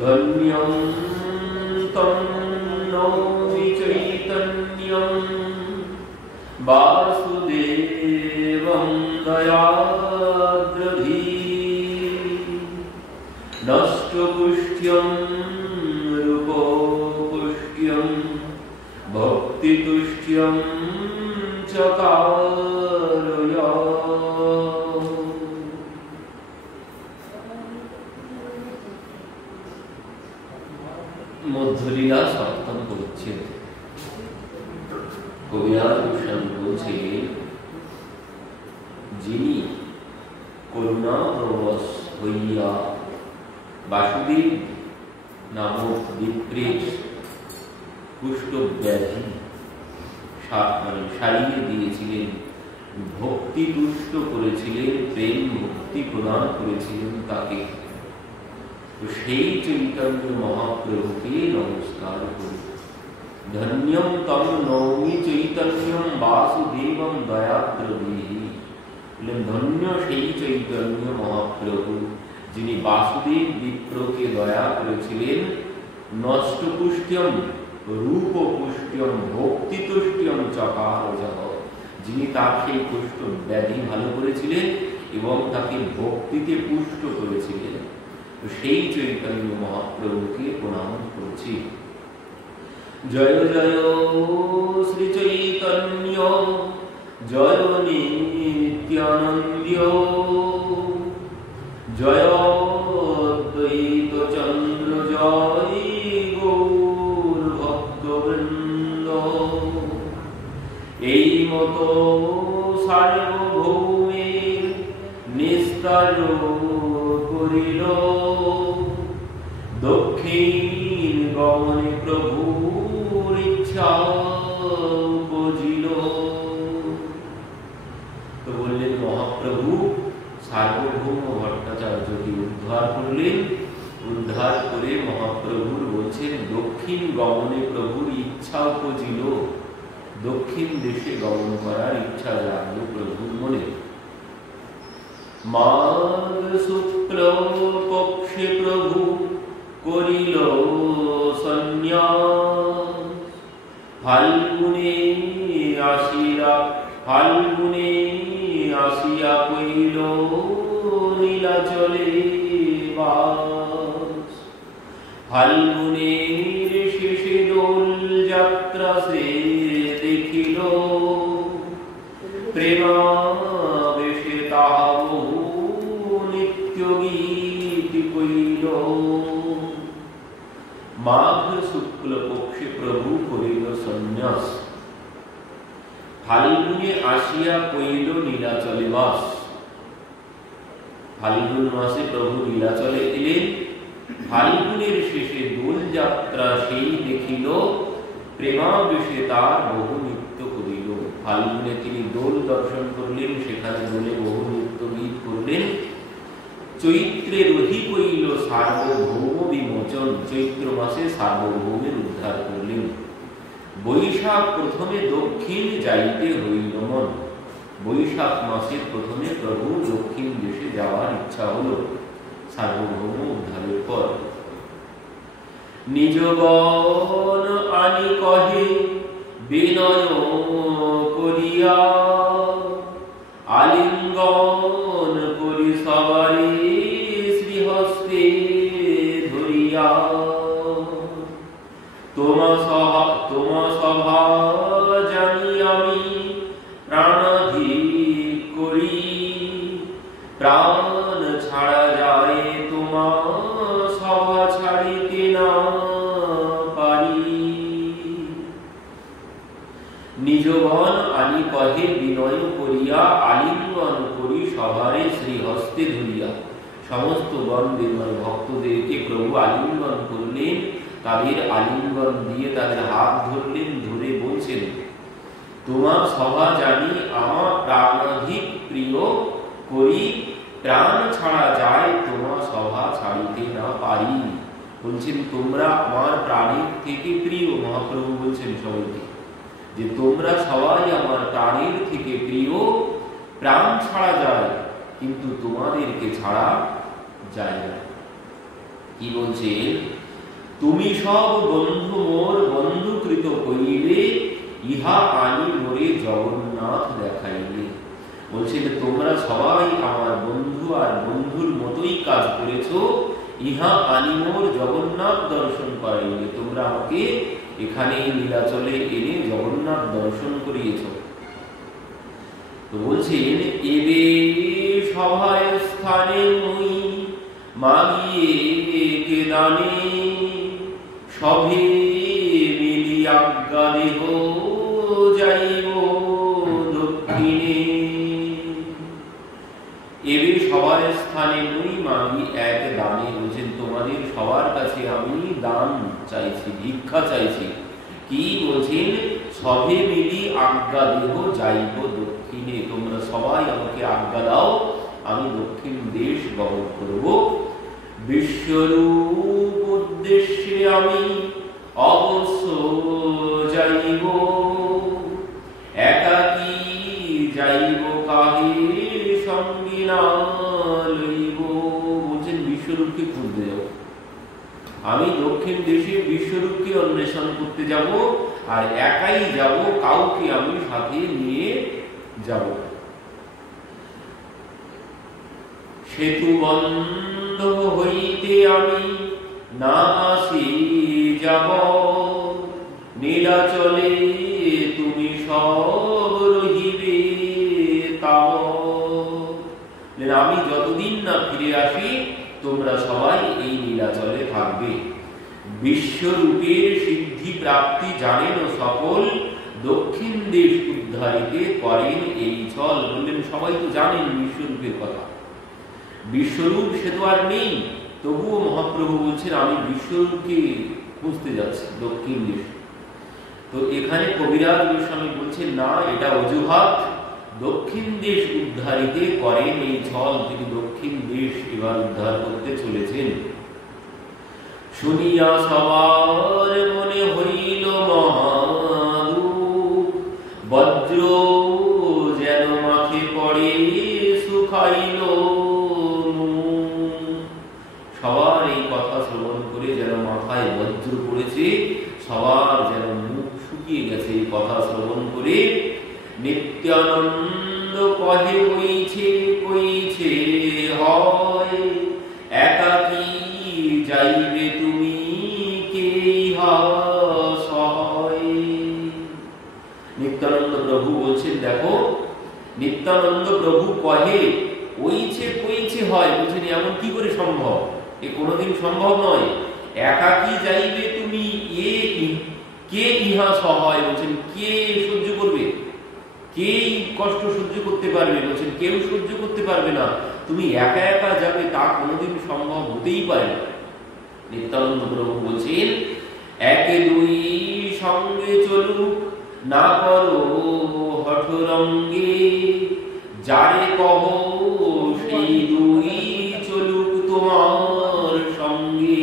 धन्यं तं नौमि चैतन्यं वासुदेवं दयाद्रधीः नष्टपुष्ट्यं रूपपुष्ट्यं भक्तितुष्ट्यं चकारया। মধ্যলীলা সপ্তম পরিচ্ছেদ। কবিরাজ গোস্বামী বলছেন, যিনি করুণাপ্রবশ হইয়া বাসুদেব নামক বিপ্রের কুষ্ঠ ব্যাধি সারিয়ে দিয়েছিলেন, ভক্তি তুষ্ট করেছিলেন, প্রেম মুক্তি প্রদান করেছিলেন তাকে, সেই চৈতন্য মহাপ্রভুকে নমস্কার করি। ধন্যম তম নৌমি চৈতন্যম বাসুদেবম দয়াদ্রবীঃ। ধন্য সেই চৈতন্য মহাপ্রভু যিনি বাসুদেব বিপ্রকে দয়া করেছিলেন, নষ্টপুষ্ট্যম রূপপুষ্ট্যম ভক্তিতুষ্ট্যম চকারযঃ, যিনি তার সেই কুষ্ঠ ব্যাধি ভালো করেছিলেন এবং তাকে ভক্তিতে পুষ্ট করেছিলেন। সেই চৈতন্য মহাপ্রভুকে প্রণাম করছি। জয় জয় শ্রী চৈতন্য জয় নিত্যানন্দ জয় দ্বৈত চন্দ্র জয় গৌর ভক্তবৃন্দ। এই মতো সার্বভৌমের নিস্তার করিল, দক্ষিণ গমনে প্রভুর ইচ্ছা বুঝিল। তো বললেন মহাপ্রভু সার্বভৌম ভট্টাচার্যকে উদ্ধার করলেন। উদ্ধার করে মহাপ্রভুর বলছেন দক্ষিণ গমনে প্রভুর ইচ্ছা উপজিল, দক্ষিণ দেশে গমন করার ইচ্ছা জাগল প্রভুর মনে। মাঘ শুক্ল পক্ষে প্রভু করিল সন্ন্যাস, ফাল্গুনে আসিয়া কইল নীলাচলে বাস। ফাল্গুনের শেষে দোল যাত্রা সে দেখিল, প্রেমাবেশে তাহা বহু নিত্য গীত কইল। মাঘ শুক্ল পক্ষে প্রভু করিল সন্ন্যাস, ফাল্গুনে আসিয়া কইল নীলাচলে বাস। ফাল্গুন মাসে প্রভু নীলাচলে এলেন, ফাল্গুনের শেষে দোল যাত্রা সেই দেখিল, প্রেমাবেশে তার বহু নৃত্য করিল। ফাল্গুনে তিনি দোল দর্শন করলেন, সেখানে দোলে বহু নৃত্য গীত করলেন। চৈত্রে রহি কইল সার্বভৌম বিমোচন, চৈত্র মাসে সার্বভৌমের উদ্ধার করলেন। বৈশাখ প্রথমে দক্ষিণ যাইতে হইল মন, বৈশাখ মাসে প্রথমে প্রভু দক্ষিণ দেশে যাওয়ার ইচ্ছা হলো সার্বভৌম উদ্ধারের পর। নিজগণ আনি কহে বিনয় করিয়া, আলিঙ্গন করি সবারে শ্রীহস্তে ধরিয়া। তোমা সভা জানি আমি প্রাণাধিক করি, প্রাণ ছাড়া যায় তোমা সভা ছাড়িতে না পারি। নিজগণ আনি কহে বিনয় করিয়া, আলিঙ্গন করি সবারে শ্রীহস্তে ধরিয়া। সমস্ত গণদের ভক্তদেরকে প্রভু আলিঙ্গন করলেন, তাদের আলিঙ্গন দিয়ে তাদের হাত ধরলেন, ধরে বলছেন তোমার সভা জানি আমার প্রাণাধিক প্রিয় করি, প্রাণ ছাড়া যায় তোমার সভা ছাড়িতে না পারি। বলছেন তোমরা আমার প্রাণের থেকে প্রিয়। মহাপ্রভু বলছেন সবাইকে যে তোমরা সবাই আমার প্রাণের থেকে প্রিয়, প্রাণ ছাড়া যায় কিন্তু তোমাদেরকে ছাড়া যায় না। কি বলছেন, তুমি সব বন্ধু মোর বন্ধুকৃত কইলে, ইহা আনি মোরে জগন্নাথ দেখাইলে। বলছেন তোমরা সবাই আমার বন্ধু আর বন্ধুর মতোই কাজ করেছো, ইহা আনি মোর জগন্নাথ দর্শন করাইলে। তোমরা আমাকে এখানে নীলাচলে এনে জগন্নাথ দর্শন করিয়েছ। তো বলছেন এবে সভায় স্থানে মুই মাগিয়ে কে দানে, সভে মিলি আজ্ঞা দেহ যাইব দক্ষিণে। এবে সবার স্থানে মুই মাগি এক দানে। বলছেন তোমাদের সবার কাছে আমি দান চাইছি, ভিক্ষা চাইছি। কি বলছেন, সভে মিলি আজ্ঞা দেহ যাইব দক্ষিণে। তোমরা সবাই আমাকে আজ্ঞা দাও, আমি দক্ষিণ দেশ গমন করব। বিশ্বরূপ উদ্দেশ্যে আমি অবশ্য যাইব, একাকী যাইব কাহে সঙ্গী না লইব। বলছেন বিশ্বরূপকে খুঁজতে যাব, আমি দক্ষিণ দেশে বিশ্বরূপকে অন্বেষণ করতে যাব, আর একাই যাব, কাউকে আমি সাথে নিয়ে যাব। সেতু বন্ধ হইতে আমি না আসি যাব, নীলাচলে তুমি সব রহিবে তাও। আমি যতদিন না ফিরে আসি তোমরা সবাই এই নীলাচলে থাকবে। বিশ্বরূপের সিদ্ধি প্রাপ্তি জানেন সকল, দক্ষিণ দেশ উদ্ধারিতে করেন এই ছল। বললেন সবাই তো জানেন বিশ্বরূপের কথা, বিশ্বরূপ সে তো আর নেই, তবুও মহাপ্রভু বলছেন আমি বিশ্বরূপকে খুঁজতে যাচ্ছি দক্ষিণ দেশ। তো এখানে কবিরাজ গোস্বামী বলছেন না, এটা অজুহাত, দক্ষিণ দেশ উদ্ধারিতে করেন এই ছল। তিনি দক্ষিণ দেশ এবার উদ্ধার করতে চলেছেন। শুনিয়া সবার মনে হইল মহাদুখ, বজ্র যেন মাথে পড়ে শুকাইল। সবার এই কথা শ্রবণ করে যেন মাথায় বজ্র পড়েছে, সবার যেন মুখ শুকিয়ে গেছে এই কথা শ্রবণ করে। নিত্যানন্দ কহে কইছে কইছে হয়, একাকী যাইবে তুমি কে ইহা সহায়। নিত্যানন্দ প্রভু বলছেন দেখো, নিত্যানন্দ প্রভু কহে কইছে কইছে হয়। বলছেন এমন কি করে সম্ভব, এ কোনোদিন সম্ভব নয়। একাকী যাইবে তুমি, কে ইহা সহায়। বলছেন কে সহ্য করবে, কে কষ্ট সহ্য করতে পারবে। বলছেন কেউ সহ্য করতে পারবে না, তুমি একা একা যাবে তা কোনোদিন সম্ভব হতেই পারে না। নিত্যানন্দ প্রভু বলছেন একে দুই সঙ্গে চলুক, না করো হঠরঙ্গে, যারে কহ সেই দুই চলুক তোমার সঙ্গে।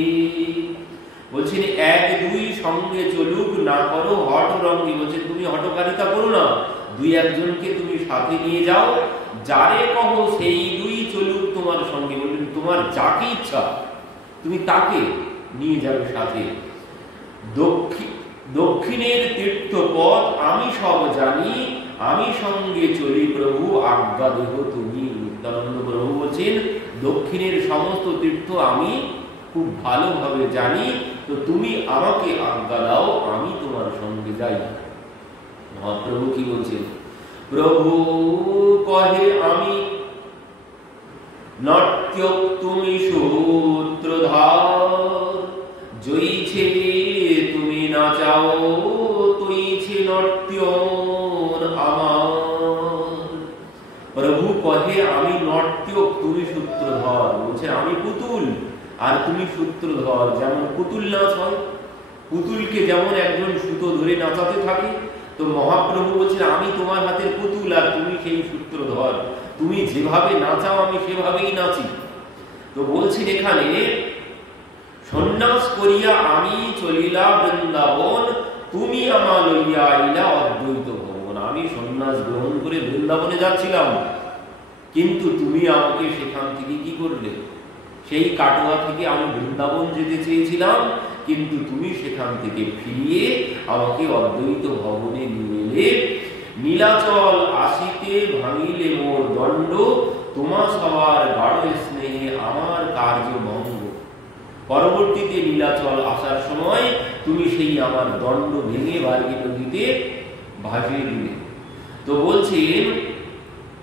বলছেন এক দুই সঙ্গে চলুক, না করো হঠরঙ্গে। বলছেন তুমি হঠকারিতা করো না, দুই একজনকে তুমি সাথে নিয়ে যাও, যারে কহ সেই দুই চলুক তোমার সঙ্গে। বললেন তোমার যাকে ইচ্ছা তুমি তাকে নিয়ে যাবে সাথে। দক্ষিণের তীর্থপথ আমি সব জানি, আমি সঙ্গে চলি প্রভু আজ্ঞা দেহ তুমি। নিত্যানন্দ প্রভু বলছেন দক্ষিণের সমস্ত তীর্থ আমি খুব ভালোভাবে জানি, তো তুমি আমাকে আজ্ঞা দাও, আমি তোমার সঙ্গে যাই। মহাপ্রভু কি বলছেন, প্রভু কহে আমি নট্য তুমি সূত্রধার, জয়ীছে তুমি নাচাও তৈছে নৃত্য আমার। প্রভু কহে আমি নর্তক, তুমি সূত্রধর। বলছে আমি পুতুল আর তুমি সূত্রধর। যেমন পুতুল নাচ হয়, পুতুলকে যেমন একজন সুতো ধরে নাচাতে থাকে, তো মহাপ্রভু বলছেন আমি তোমার হাতের পুতুল আর তুমি সেই সূত্রধর, তুমি যেভাবে নাচাও আমি সেভাবেই নাচি। তো বলছেন এখানে সন্ন্যাস করিয়া আমি চলিলা বৃন্দাবন, তুমি আমার লইয়া আইলা অদ্বৈত ভবন। আমি সন্ন্যাস গ্রহণ করে বৃন্দাবনে যাচ্ছিলাম, কিন্তু তুমি আমাকে সেখান থেকে কি করলে, সেই কাটোয়া থেকে আমি বৃন্দাবন যেতে চেয়েছিলাম, কিন্তু তুমি সেখান থেকে ফিরিয়ে আমাকে অদ্বৈত ভবনে নিয়ে এলে। নীলাচল আসিতে ভাঙিলে মোর দণ্ড, তোমা সবার গাঢ় স্নেহে আমার কার্য ভঙ্গ। পরবর্তীতে নীলাচল আসার সময় তুমি সেই আমার দণ্ড ভেঙে বার্গী নদীতে ভাসিয়ে দিলে। তো বলছেন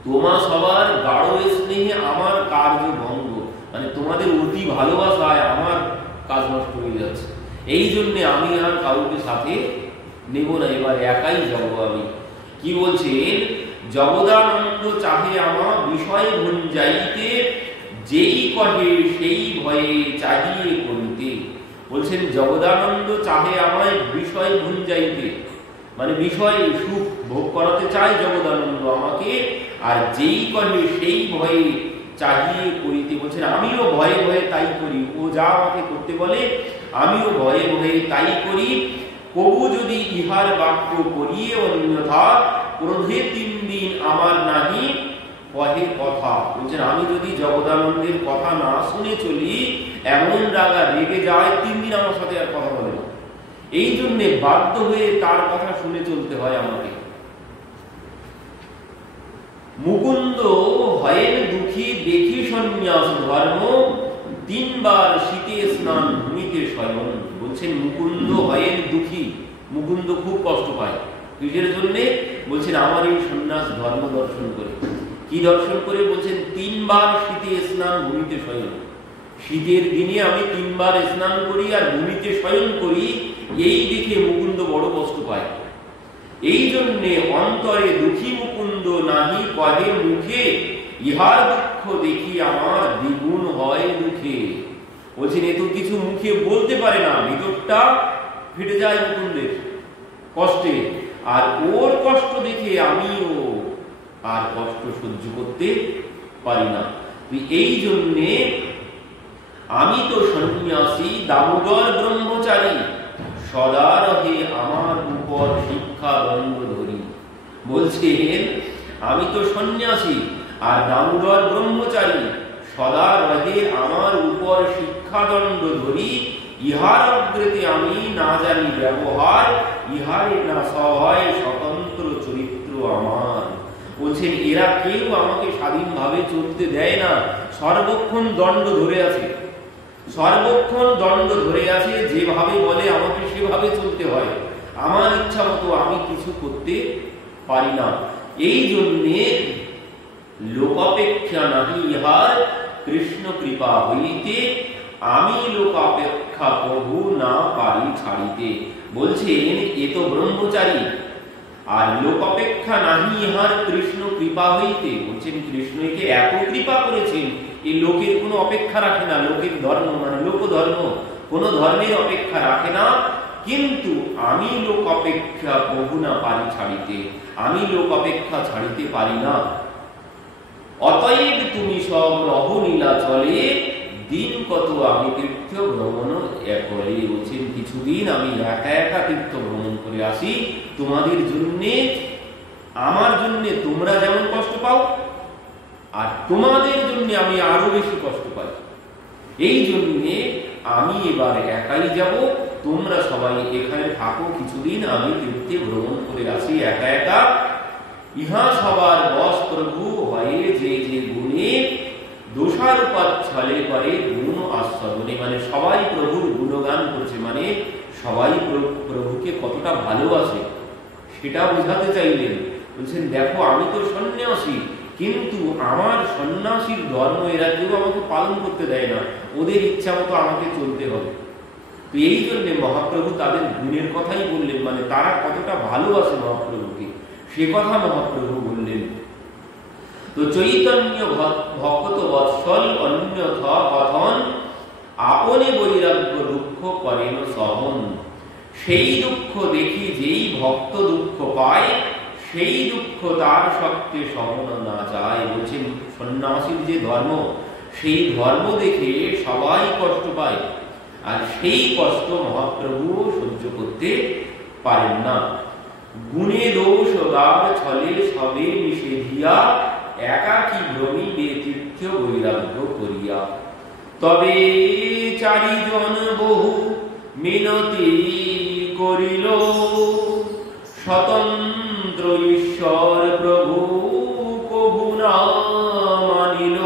তোমা সবার গাঢ় স্নেহে আমার কার্য ভঙ্গ, মানে তোমাদের অতি ভালোবাসায় আমার কাজ নষ্ট হয়ে যাচ্ছে, এই জন্য আমি আর কাউকে সাথে নেব না, এবার একাই যাব আমি। কি বলছেন? জগদানন্দ চাহে আমার বিষয় ভুঞ্জাইতে, যেই কহে সেই ভয়ে চাহিয়ে করিতে। বলছেন জগদানন্দ চাহে আমায় বিষয় ভুঞ্জাইতে, মানে বিষয় সুখ ভোগ করাতে চায় জগদানন্দ আমাকে, আর যেই কহে সেই ভয়ে চাহিয়ে করিতে। বলছেন আমিও ভয়ে ভয়ে তাই করি, ও যা আমাকে করতে বলে আমিও ভয়ে ভয়ে তাই করি। কবু যদি ইহার বাক্য করিয়ে অন্যথা, ক্রোধে 3 দিন আমার নাহি কহে কথা। বলছেন আমি যদি জগদানন্দের কথা না শুনে চলি, এমন রাগা রেগে যায় 3 দিন আমার সাথে আর কথা বলে না, এই জন্য বাধ্য হয়ে তার কথা শুনে চলতে হয় আমাকে। মুকুন্দ হয়েন দুঃখী দেখি সন্ন্যাস ধর্ম, 3 বার শীতে স্নান ভূমিতে শয়ন। বলছেন মুকুন্দ হয়েন দুঃখী, মুকুন্দ খুব কষ্ট পায় কিসের জন্য? বলছেন আমার এই সন্ন্যাস ধর্ম দর্শন করে। কি দর্শন করে? বলছেন 3 বার শীতে স্নান ভূমিতে শয়ন। শীতের দিনে আমি 3 বার স্নান করি আর ভূমিতে শয়ন করি, এই দেখে মুকুন্দ বড় কষ্ট পায়। এই জন্যে অন্তরে দুঃখী মুকুন্দ নাহি কহে মুখে, ইহার দুঃখ দেখি আমার দ্বিগুণ হয় দুঃখে। বলছেন এ তো কিছু মুখে বলতে পারে না, ভিতরটা ফেটে যায় মুকুন্দের কষ্টে, আর ওর কষ্ট দেখে আমিও আর কষ্ট সহ্য করতে পারি না। এই জন্যে আমি তো সন্ন্যাসী দামোদর ব্রহ্মচারী, সদা রহে আমার উপর শিক্ষা দণ্ড ধরি। বলছেন আমি তো সন্ন্যাসী আর দামোদর ব্রহ্মচারী, সদা রহে আমার উপর শিক্ষা দণ্ড ধরি। ইহার অগ্রেতে আমি না জানি ব্যবহার, ইহারে না সহায় স্বতন্ত্র চরিত্র আমার। বলছেন এরা কেউ আমাকে স্বাধীনভাবে চলতে দেয় না, সর্বক্ষণ দণ্ড ধরে আছে, সর্বক্ষণ দণ্ড ধরে আছে, যেভাবে বলে আমাকে সেভাবে চলতে হয়, আমার ইচ্ছা মতো আমি কিছু করতে পারি না। এই জন্যে লোকাপেক্ষা নাহি ইহার কৃষ্ণ কৃপা হইতে, আমি লোকাপেক্ষা প্রভু না পারি ছাড়িতে। বলছেন এ তো ব্রহ্মচারী, আর লোকাপেক্ষা নাহি ইহার কৃষ্ণ কৃপা হইতে। বলছেন কৃষ্ণ একে এত কৃপা করেছেন, এই লোকের কোনো অপেক্ষা রাখে না, লোকের ধর্ম মানে লোক ধর্ম কোনো ধর্মের অপেক্ষা রাখে না, কিন্তু আমি লোক অপেক্ষা প্রভু না পারি ছাড়িতে, আমি লোক অপেক্ষা ছাড়িতে পারি না। অতএব তুমি সব রহ নীলাচলে, দিন কত আমি তীর্থ ভ্রমণ একলে। বলছেন কিছুদিন আমি একা একা তীর্থ ভ্রমণ করে আসি, তোমাদের জন্যে আমার জন্যে তোমরা যেমন কষ্ট পাও, আর তোমাদের জন্য আমি আরো বেশি কষ্ট পাই, এই জন্যে আমি এবার একাই যাব, তোমরা সবাই এখানে থাকো কিছুদিন, আমি তীর্থে ভ্রমণ করে আসি একা একা। ইহা সবার বস প্রভু হয়ে যে যে গুণে, দোষারূপাত ছলে করে গুণ আস্বাদনে। মানে সবাই প্রভুর গুণগান করছে, মানে সবাই প্রভুকে কতটা ভালোবাসে সেটা বোঝাতে চাইলেন। বলছেন দেখো আমি তো সন্ন্যাসী, কিন্তু আমার সন্ন্যাসীর ধর্ম এরা কেউ আমাকে পালন করতে দেয় না, ওদের ইচ্ছা মতো আমাকে চলতে হবে। তো এই জন্য মহাপ্রভু তাদের গুণের কথাই বললেন, মানে তারা কতটা ভালোবাসে মহাপ্রভুকে সে কথা মহাপ্রভু বললেন। তো চৈতন্য ভক্ত বৎসল অন্যথা কথন, আপনে বৈরাগ্য দুঃখ করেন সহন। সেই দুঃখ দেখি যেই ভক্ত দুঃখ পায়, সেই দুঃখ তার সত্ত্বে সহন না যায়। বলছেন সন্ন্যাসীর যে ধর্ম, সেই ধর্ম দেখে সবাই কষ্ট পায়, আর সেই কষ্ট মহাপ্রভু সহ্য করতে পারেন না। গুণে দোষ গার ছলে সবে নিষেধিয়া, একাকী ভ্রমিবে তীর্থ বৈরাগ্য করিয়া। তবে চারিজন বহু মিনতি করিল, স্বতন্ত্র ঈশ্বর প্রভু কভু না মানিল।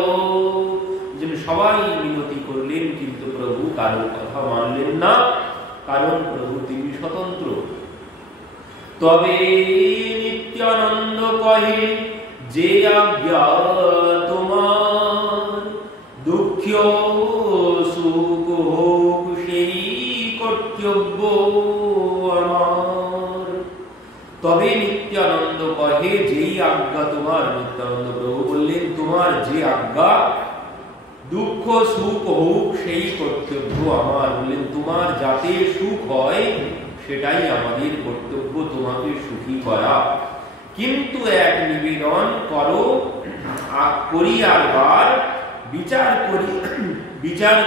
সবাই মিনতি করলেন, কিন্তু প্রভু কারোর কথা মানলেন না, কারণ প্রভু তিনি স্বতন্ত্র। তবে নিত্যানন্দ কহে, যে আজ্ঞা তোমার, দুঃখ সুখ হোক সেই কর্তব্য আমার। তবে নিত্যানন্দ কহে, যেই আজ্ঞা তোমার, নিত্যানন্দ প্রভু বললেন তোমার যে আজ্ঞা, দুঃখ সুখ হোক সেই কর্তব্য আমার। বললেন তোমার যাতে সুখ হয় সেটাই আমাদের কর্তব্য, তোমাকে সুখী করা। কিন্তু এক নিবেদন করো, করিয়ার বার বিচার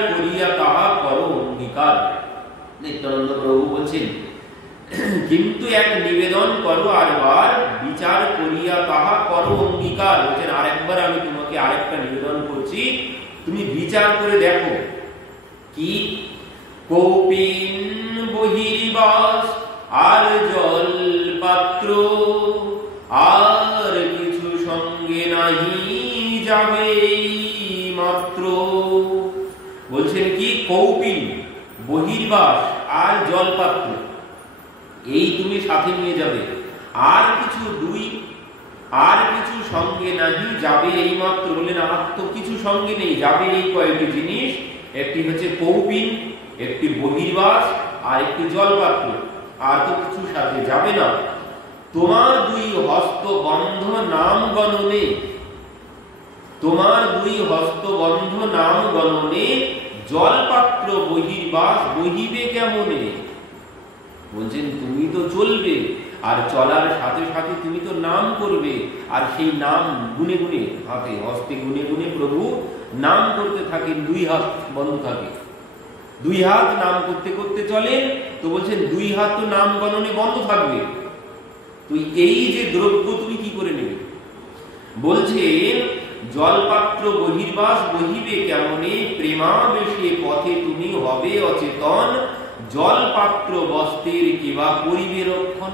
করিয়া তাহা করো অঙ্গীকার। নিত্যানন্দ প্রভু বলছেন, কিন্তু এক নিবেদন করো, আর বার বিচার করিয়া তাহা করো অঙ্গীকার। বলছেন আরেকবার আমি তোমাকে আরেকটা নিবেদন করছি, তুমি বিচার করে দেখো। কি? কৌপিন বহির্বাস আর জল পাত্র, আর কিছু সঙ্গে নাহি যাবে মাত্র। বলছেন কি? কৌপিন বহির্বাস আর জল পাত্র, এই তুমি সাথে নিয়ে যাবে। আর কিছু সঙ্গে নাহি যাবে এই মাত্র। বললেন আর তো কিছু সঙ্গে নেই, যাবে এই কয়েকটি জিনিস, একটি হচ্ছে কৌপিন, একটি বহির্বাস আর একটি জলপাত্র, আর তো কিছু সাথে যাবে না। তোমার দুই হস্ত বন্ধ নাম গণনে, তোমার দুই হস্ত বন্ধ নাম গণনে, জলপাত্র বহির্বাস বহিবে কেমনে। বলছেন তুমি তো চলবে, আর চলার সাথে সাথে তুমি তো নাম করবে, আর সেই নাম গুনে গুনে হাতে হস্তে গুনে গুনে প্রভু নাম করতে থাকেন, দুই হাত বন্ধ থাকে, দুই হাত নাম করতে করতে চলে। তো বলছেন দুই হাত তো নাম গণনে বন্ধ থাকবে, তো এই যে দ্রব্য তুমি কি করে নেবে। বলছেন জলপাত্র বহির্বাস বহিবে কেমনে, প্রেমাবেশে পথে তুমি হবে অচেতন, জলপাত্র বস্ত্রের কিবা করিবে রক্ষণ।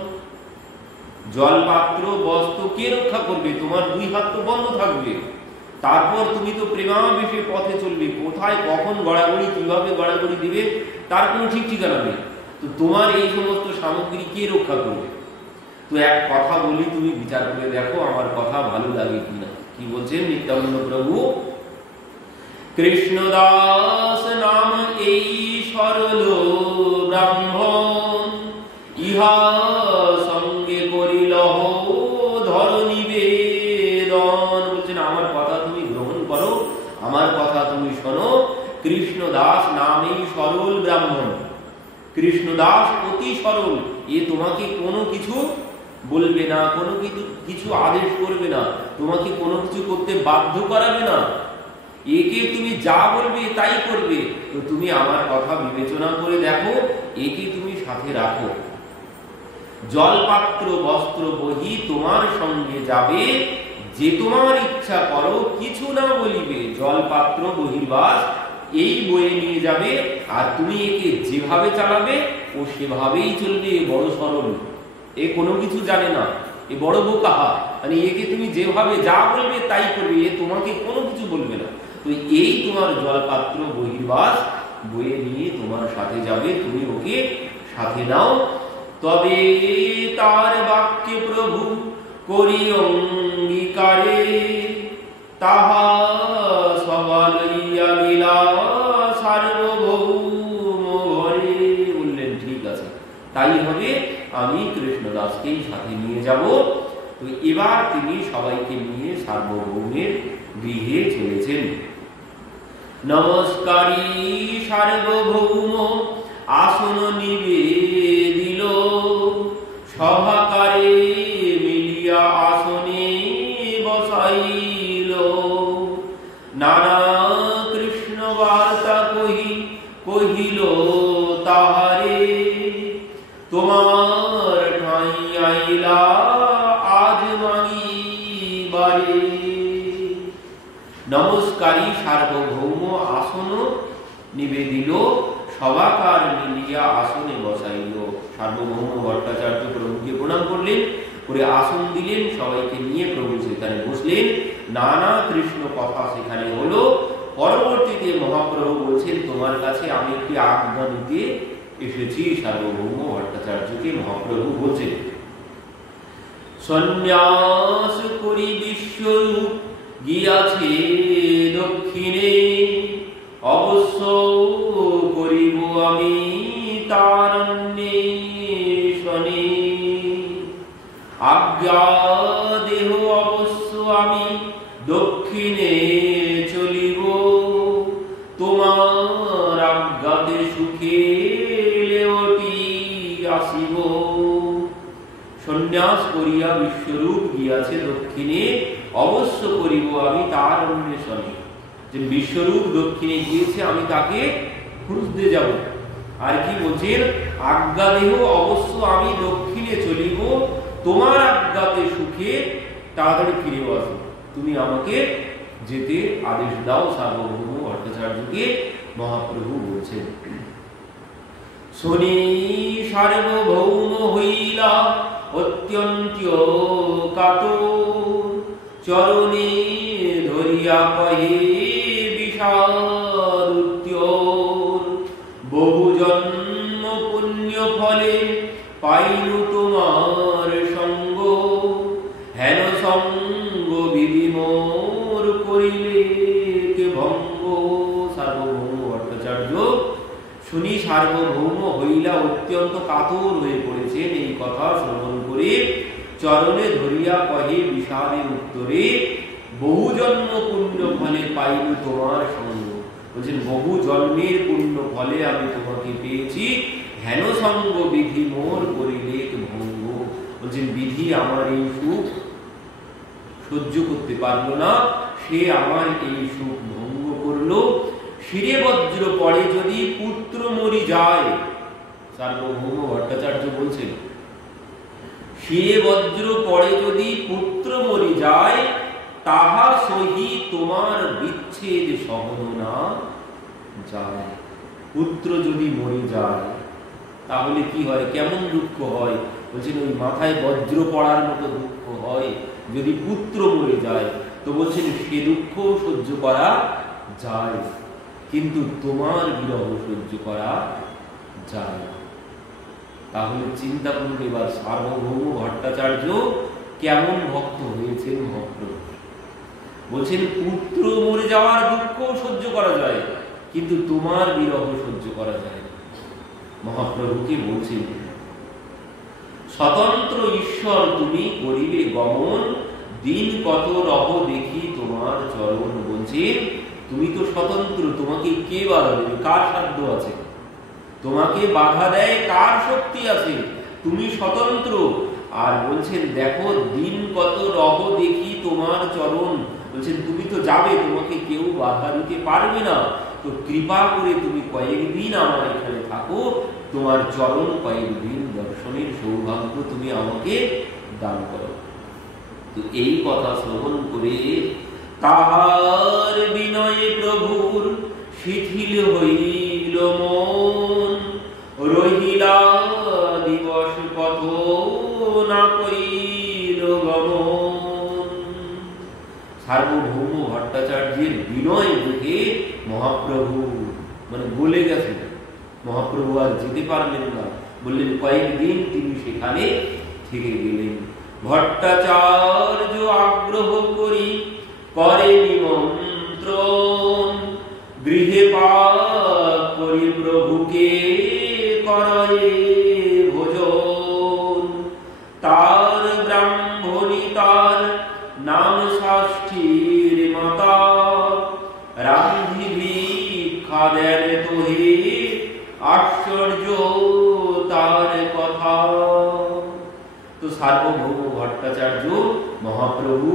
জলপাত্র বস্ত্র কে রক্ষা করবে? তোমার দুই হাত তো বন্ধ থাকবে, তারপর তুমি তো প্রেমাবেশে পথে চলবে, কোথায় কখন গড়াগড়ি কিভাবে গড়াগড়ি দিবে তার কোনো ঠিক ঠিকানা নেই। তো তোমার এই সমস্ত সামগ্রী কে রক্ষা করবে? তো এক কথা বলি, তুমি বিচার করে দেখো আমার কথা ভালো লাগে কিনা। কি বলছেন নিত্যানন্দ প্রভু? কৃষ্ণদাস নাম এই সরল ব্রাহ্মণ, ইহা সঙ্গে করিল ধর নিবেদন। বলছেন আমার কথা তুমি গ্রহণ করো, আমার কথা তুমি শোনো। কৃষ্ণদাস নাম এই সরল ব্রাহ্মণ, কৃষ্ণদাস অতি সরল, এ তোমাকে কোনো কিছু বলবে না, কোনো কিছু আদেশ করবে না, তোমাকে কোনো কিছু করতে বাধ্য করাবে না, একে তুমি যা বলবে তাই করবে। তো তুমি আমার কথা বিবেচনা করে দেখো, একে তুমি সাথে রাখো। জলপাত্র বস্ত্র বহি তোমার সঙ্গে যাবে, যে তোমার ইচ্ছা করো কিছু না বলিবে। জলপাত্র বহির্বাস এই বয়ে নিয়ে যাবে, আর তুমি একে যেভাবে চালাবে ও সেভাবেই চলবে। বড় সরল, এ কোনো কিছু জানে না, এ বড় বোকা, মানে একে তুমি যেভাবে যা বলবে তাই করবে, এ তোমাকে কোনো কিছু বলবে না। তো এই তোমার জলপাত্র বহির্বাস বয়ে নিয়ে তোমার সাথে যাবে, তুমি ওকে সাথে নাও। তবে তার বাক্যে প্রভু করি অঙ্গীকারে, তাহা সবা লইয়া গেলা সার্বভৌম ঘরে। বললেন ঠিক আছে, তাই হবে, আমি কৃষ্ণদাসকেই সাথে নিয়ে যাব। তো এবার তিনি সবাইকে নিয়ে সার্বভৌমের গৃহে চলেছেন। নমস্কারী সার্বভৌম আসন নিবেদিল, সভাকারে মিলিয়া আসনে বসাইল। নানা কৃষ্ণ বার্তা কহিল তাহারে, তোমার ঠাঁই আইলা আজ মাগিবারে। নমস্কারী সার্বভৌম আসন নিবেদিল, সভাকার মিলিয়া আসনে বসাইল। সার্বভৌম ভট্টাচার্য প্রভুকে প্রণাম করলেন, করে আসন দিলেন, সবাইকে নিয়ে প্রভু সেখানে বসলেন। নানা কৃষ্ণ কথা সেখানে হলো। পরবর্তীতে মহাপ্রভু বলছেন, তোমার কাছে আমি একটি আজ্ঞা নিতে এসেছি। সার্বভৌম ভট্টাচার্যকে মহাপ্রভু বলছেন, সন্ন্যাস করি বিশ্বরূপ গিয়াছে দক্ষিণে, অবশ্য করিব আমি তার অন্বেষণে। আজ্ঞা দেহ অবশ্য আমি দক্ষিণে চলিব, তোমার আজ্ঞাতে সুখে লেওটি আসিব। সন্ন্যাস করিয়া বিশ্বরূপ গিয়াছে দক্ষিণে, অবশ্য করিব আমি তার অন্বেষণে। যে বিশ্বরূপ দক্ষিণে গিয়েছে, আমি তাকে খুঁজতে যাব। আর কি বলছেন, আজ্ঞা দেহ অবশ্য আমি দক্ষিণে চলিব, তোমার আজ্ঞাতে সুখে তাড়াতাড়ি ফিরে আসো। তুমি আমাকে যেতে আদেশ দাও। সার্বভৌম ভট্টাচার্যকে মহাপ্রভু বলছেন। শনি সার্বভৌম হইলা অত্যন্ত কাতর, চরণে ধরিয়া কহে বিষাদ উত্তর। বহু জন্ম পুণ্য ফলে পাইনু তোমার সঙ্গ, হেন সঙ্গ বিধি মোর করিলে কে ভঙ্গ। সার্বভৌম ভট্টাচার্য শুনি সার্বভৌম হইলা অত্যন্ত কাতর হয়ে পড়েছেন। এই কথা শ্রবণ করে চরণে ধরিয়া কহে বিষাদের উত্তরে, বহু জন্ম পুণ্য ফলে পাইনু তোমার সঙ্গ। বলছেন, বহু জন্মের পুণ্য ফলে আমি তোমাকে পেয়েছি, হেন সঙ্গ বিধি মোর করিলে ভঙ্গ। বলছেন, বিধি আমার এই সুখ সহ্য করতে পারলো না, সে আমার এই সুখ ভঙ্গ করলো। শিরে বজ্র পড়ে যদি পুত্র মরি যায়। সার্বভৌম ভট্টাচার্য বলছেন, শিরে বজ্র পড়ে যদি পুত্র মরি যায়, তাহা সহি তোমার বিচ্ছেদ সহন না যায়। পুত্র যদি মরে যায় তাহলে কি হয়, কেমন দুঃখ হয়? বলছেন, ওই মাথায় বজ্র পড়ার মতো দুঃখ হয় যদি পুত্র মরে যায়। তো বলছেন, সে দুঃখ সহ্য করা যায়, কিন্তু তোমার বিরহ সহ্য করা যায় না। তাহলে চিন্তা করুন এবার, সার্বভৌম ভট্টাচার্য কেমন ভক্ত হয়েছেন মহাপ্রভু। বলছেন, পুত্র মরে যাওয়ার দুঃখ সহ্য করা যায়, কিন্তু তোমার বিরহ সহ্য করা যায় না। মহাপ্রভুকে বলছেন, স্বতন্ত্র ঈশ্বর তুমি করিবে গমন, দিন কত রহ দেখি তোমার চরণ। বলছেন, তুমি তো স্বতন্ত্র, তোমাকে কে বাধা দেবে? কার সাধ্য আছে? তোমাকে বাধা দেয় কার শক্তি আছে? তুমি স্বতন্ত্র। আর বলছেন, দেখো দিন কত রহ দেখি তোমার চরণ। বলছেন, তুমি তো যাবে, তোমাকে কেউ বাধা দিতে পারবে না। তো কৃপা করে তুমি কয়েকদিন আমার এখানে থাকো, তোমার চরণ কয়েকদিন দর্শনের সৌভাগ্য তুমি আমাকে দান করো। তো এই কথা শ্রবণ করে তাহার বিনয়ে প্রভুর শিথিল হইল মন, রহিলা দিবস পথ না করিল গমন। সার্বভৌম ভট্টাচার্যের বিনয় দেখে মহাপ্রভু বলে গেছেন, মহাপ্রভু আর যেতে পারলেন না। বললেন, কয়েকদিন তিনি সেখানে থেকে গেলেন। ভট্টাচার্য আগ্রহ করি করে নিমন্ত্রণ, গৃহে পাক করি প্রভুকে করে ভোজন। তার ব্রাহ্মণী তার নাম ষষ্ঠীর মাতা, রান্ধি ভিক্ষা দেন তোহে আশ্চর্য তার কথা। তো সার্বভৌম ভট্টাচার্য মহাপ্রভু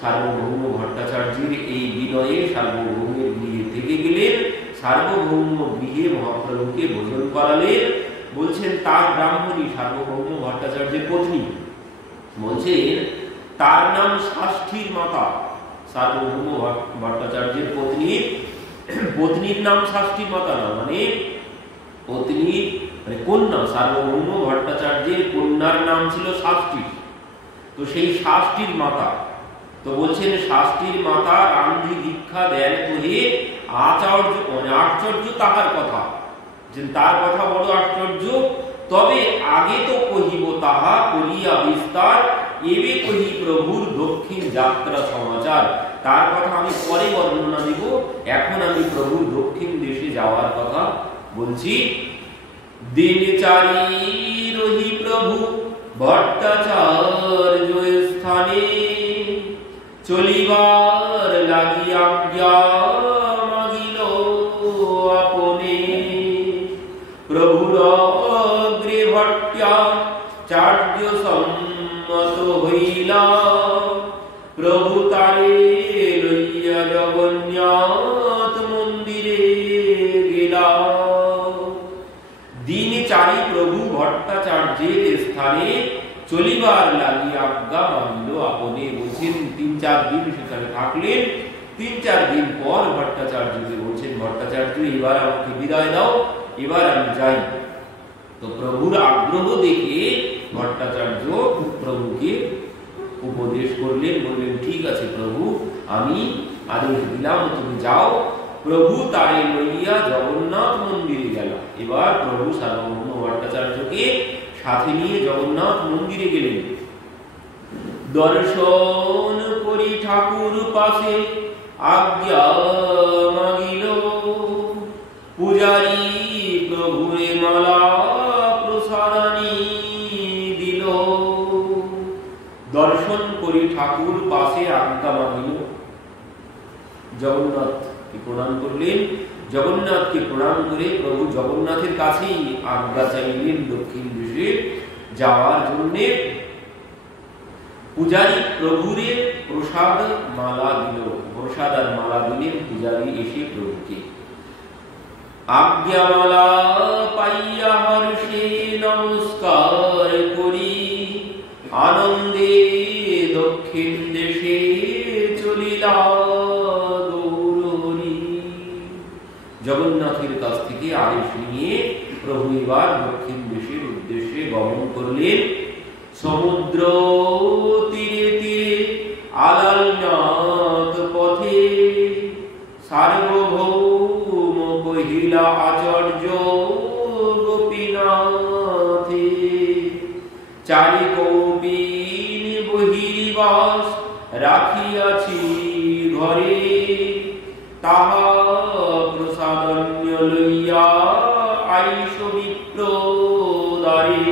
সার্বভৌম ভট্টাচার্যের এই বিনয়ে সার্বভৌমের গৃহে থেকে গেলেন। সার্বভৌম গৃহে মহাপ্রভুকে ভোজন করালেন। বলছেন, তার ব্রাহ্মণী সার্বভৌম ভট্টাচার্যের পত্নী। বলছেন, তার নাম ষষ্ঠীর মাতা। সার্বভৌম ভট্টাচার্যের পত্নীর নাম ষষ্ঠী মাতা না, মানে পত্নী মানে কন্যা। সার্বভৌম ভট্টাচার্যের কন্যার নাম ছিল ষষ্ঠী। তো সেই ষষ্ঠীর মাতা, তো বলছেন ষষ্ঠীর মাতা রান্ধি দীক্ষা দেন কহে আশ্চর্য তাহার কথা, যে তার কথা বড় আশ্চর্য। তবে আগে তো কহিব তাহা করিয়া বিস্তার, এবে কহি প্রভুর দক্ষিণ যাত্রা সমাচার। তার কথা আমি পরে বর্ণনা দিব, এখন আমি প্রভুর দক্ষিণ দেশে যাওয়ার কথা বলছি। দিন চারি রহি প্রভু ভট্টাচার্য স্থানে, চলিবার লাগি আজ্ঞা মাগিল আপনে। প্রভুর অগ্রে ভট্টাচার্য সম্মত হইলা, প্রভু তারে লইয়া জগন্নাথ মন্দিরে গেলা। দিন চারি প্রভু ভট্টাচার্যের স্থানে, চলিবার লাগি আজ্ঞা মাগিল আপনে। বলছেন ৩-৪ দিন সেখানে থাকলেন। ৩-৪ দিন পর ভট্টাচার্যকে বলছেন, ভট্টাচার্য এবার আমাকে বিদায় দাও, এবার আমি যাই। তো প্রভুর আগ্রহ দেখে ভট্টাচার্য প্রভুকে উপদেশ করলেন, বললেন ঠিক আছে প্রভু, আমি আদেশ দিলাম, তুমি যাও। প্রভু তারে লইয়া জগন্নাথ মন্দিরে গেল। এবার প্রভু সার্বভৌম ভট্টাচার্যকে সাথে নিয়ে জগন্নাথ মন্দিরে গেলেন। দর্শন করি ঠাকুর পাশে আজ্ঞা মাগিল, পূজারী প্রভুরে মালা প্রসাদানি দিল। দর্শন করি ঠাকুর পাশে আজ্ঞা মাগিল, জগন্নাথকে প্রণাম করলেন। জগন্নাথকে প্রণাম করে প্রভু জগন্নাথের কাছেই আজ্ঞা চাইলেন দক্ষিণ দেশে যাওয়ার জন্য। পূজারী প্রভুরে প্রসাদ মালা দিল, প্রসাদ আর মালা দিলেন পূজারী এসে প্রভুকে। আজ্ঞামালা পাইয়া হর্ষে নমস্কার করি, আনন্দে দক্ষিণ দেশে চলিলা দৌড়ি। জগন্নাথের কাছ থেকে আদেশ নিয়ে প্রভু এবার দক্ষিণ দেশের উদ্দেশ্যে গমন করলেন। সমুদ্র তীরে তীরে আলালনাথ পথে, সার্বভৌম কহিলা আচার্য গোপীনাথে। চারি কৌপিন বহির্বাস রাখিয়াছি ঘরে, তাহা প্রসাদন্য লইয়া আইস বিপ্র দ্বারে।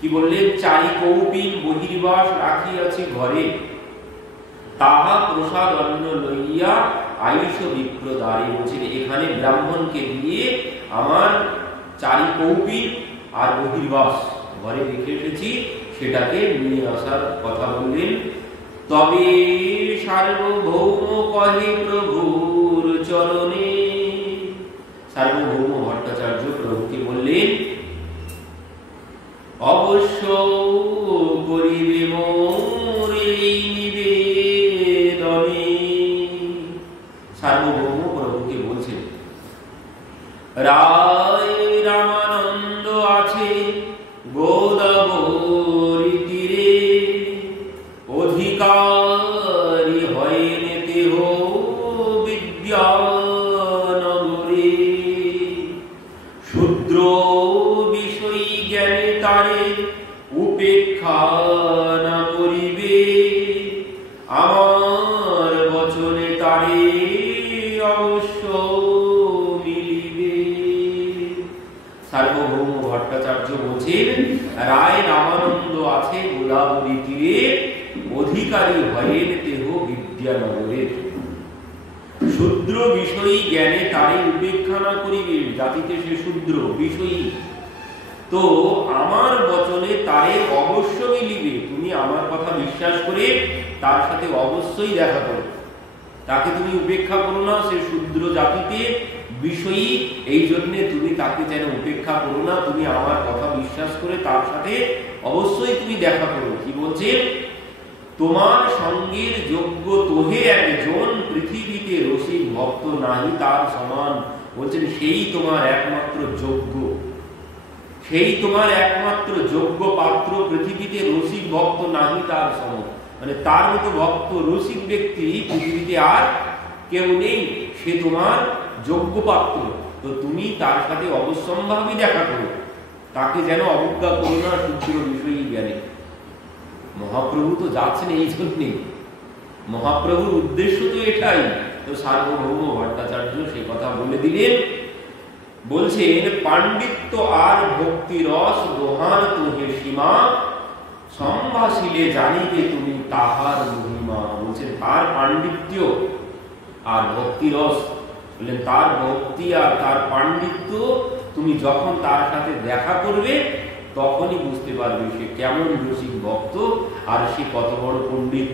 কি বললেন? চারি কৌপিন বহির্বাস রাখিয়াছি ঘরে, তাহা প্রসাদ অন্ন লইয়া আয়ুষ বিপ্র দ্বারে। বলছেন এখানে ব্রাহ্মণকে দিয়ে আমার চারি কৌপিন আর বহির্বাস ঘরে রেখে এসেছি, সেটাকে নিয়ে আসার কথা বললেন। তবে সার্বভৌম কহে প্রভুর চরণে। সার্বভৌম ভট্টাচার্য প্রভুকে বললেন, অবশ্য করিবে মোর এই নিবেদনে। সার্বভৌম প্রভুকে বলছেন, রায় রামানন্দ আছে গোদাবরী তীরে, অধিকারী হয়েন দেহ বিদ্যানগরে। শূদ্র বিষয়ী জ্ঞানে তারে উপেক্ষা না করিবে, আমার বচনে তারে অবশ্য মিলিবে। সার্বভৌম ভট্টাচার্য বলছেন, রায় রামানন্দ আছে গোদাবরী তীরে, অধিকারী হয়েন দেহ বিদ্যানগরের। শূদ্র বিষয়ী জ্ঞানে তারে উপেক্ষা না করিবে, জাতিতে সে শূদ্র বিষয়ী, তো আমার বচনে তারে অবশ্য মিলিবে। তুমি আমার কথা বিশ্বাস করে তার সাথে অবশ্যই দেখা করো, তাকে তুমি উপেক্ষা করো না। সে শূদ্র জাতিতে বিষয়ী, এই জন্য তুমি তাকে যেন উপেক্ষা করো না, তুমি আমার কথা বিশ্বাস করে তার সাথে অবশ্যই তুমি দেখা করো। কি বলছে? তোমার সঙ্গের যোগ্য তোহে একজন পৃথিবীতে রসিক ভক্ত নাহি তার সমান। বলছেন সেই তোমার একমাত্র যোগ্য, সেই তোমার একমাত্র যোগ্য পাত্র, পৃথিবীতে রসিক ভক্ত নাহি তার সমান। মানে তার মতো ভক্ত রসিক ব্যক্তি পৃথিবীতে আর কেউ নেই, সে তোমার যোগ্য পাত্র। তো তুমি তার সাথে অবশ্যম্ভাবী দেখা করো, তাকে যেন অবজ্ঞা করো না সূত্র বিষয়ী জ্ঞানে। মহাপ্রভু তো যাচ্ছেন এই জন্যে, মহাপ্রভুর উদ্দেশ্য তো এটাই। তো সার্বভৌম ভট্টাচার্য সে কথা বলে দিলেন। বলছেন পাণ্ডিত্য আর ভক্তি রস দোহার তোহে সীমা, সম্ভাষিলে জানিবে তুমি তাহার মহিমা। বলছেন তার পাণ্ডিত্য আর ভক্তি রস, বললেন তার ভক্তি আর তার পাণ্ডিত্য তুমি যখন তার সাথে দেখা করবে তখনই বুঝতে পারবে সে কেমন রসিক ভক্ত আর সে কত বড় পণ্ডিত।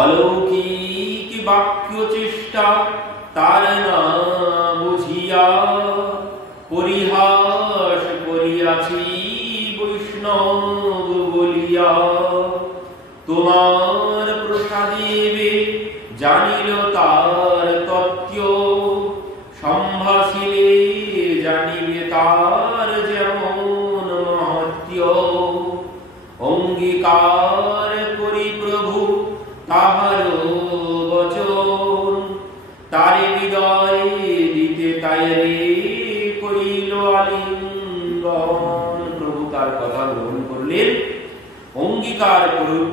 অলৌকিক বাক্য চেষ্টা তার না বুঝিয়া, পরিহাস করিয়াছি বৈষ্ণব বলিয়া। তোমার প্রসাদেবে জানিল তার তত্ত্ব, সম্ভাষিলে জানিবে তার যেমন মহত্য। অঙ্গীকার করি প্রভু তাহার বচন, তারে বিদায় দিতে তাই করিল আলিঙ্গন। প্রভু তার কথা গ্রহণ করলেন, অঙ্গীকার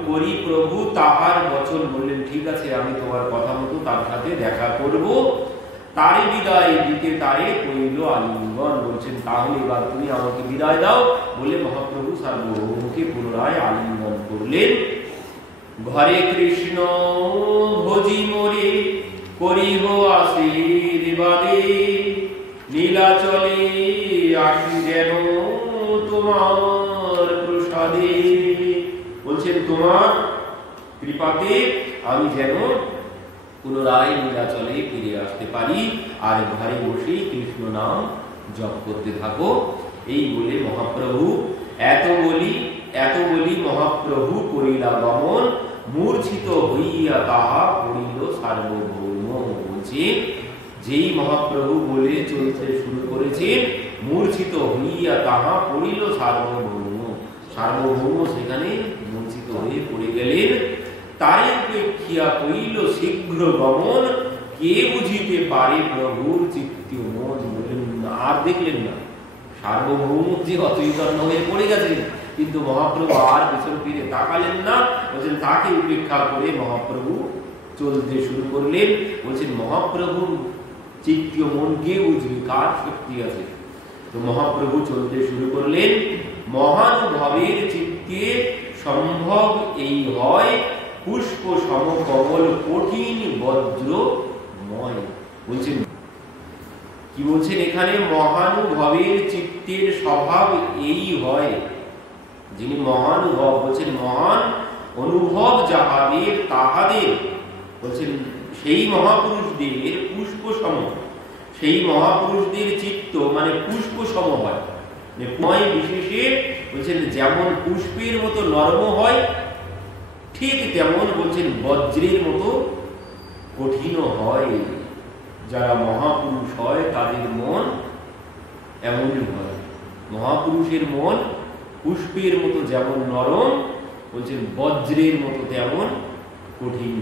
করি প্রভু তাহার বচন। বললেন ঠিক আছে আমি তোমার কথা মতো তার সাথে দেখা করব। তারে বিদায় দিতে তারে করিল আলিঙ্গন। বলছেন তাহলে এবার তুমি আমাকে বিদায় দাও বলে মহাপ্রভু সার্বভৌমকে পুনরায় আলিঙ্গন করলেন। ঘরে কৃষ্ণ ভোজি মোরে করিব আশীর্বাদে, নীলাচলে আসি যেন তোমার প্রসাদে। বলছেন তোমার কৃপাতে আমি যেন পুনরায় নীলাচলে ফিরে আসতে পারি আর ঘরে বসে কৃষ্ণ নাম জপ করতে থাকো। এই বলে মহাপ্রভু এত বলি মহাপ্রভু করিলা গমন, মূর্ছিত হইয়া তাহা পড়িল সার্বভৌম। বলছে যেই মহাপ্রভু বলে চলতে শুরু করেছেন, মূর্ছিত হইয়া তাহা পড়িল সার্বভৌম। সার্বভৌম সেখানে মূর্ছিত হয়ে পড়ে গেলেন। তাই উপেক্ষিয়া কইল শীঘ্র গমন, কে বুঝিতে পারে প্রভুর চিত্ত মন। বললেন আর দেখলেন না সার্বভৌম যে অচৈতন্য হয়ে পড়ে গেছেন, কিন্তু মহাপ্রভু আর পিছন ফিরে তাকালেন না। বলছেন তাকে উপেক্ষা করে মহাপ্রভু চলতে শুরু করলেন। বলছেন মহাপ্রভুর চিত্ত মন কে বুঝবে, কার শক্তি আছে। তো মহাপ্রভু চলতে শুরু করলেন। মহানুভবের চিত্তে সম্ভব এই হয়, পুষ্প সমকমল কঠিন বজ্রময়। বলছেন কি বলছেন এখানে, মহানুভবের চিত্তের স্বভাব এই হয়। যিনি মহানুভব বলছেন মহান অনুভব যাহাদের তাহাদের, বলছেন সেই মহাপুরুষদের পুষ্প সম, সেই মহাপুরুষদের চিত্ত মানে পুষ্প সম হয়। ময় বিশেষে বলছেন যেমন পুষ্পের মতো নরম হয়, ঠিক তেমন বলছেন বজ্রের মতো কঠিন হয়। যারা মহাপুরুষ হয় তাদের মন এমনই হয়। মহাপুরুষের মন পুষ্পের মতো যেমন নরম, বলছেন বজ্রের মতো তেমন কঠিন।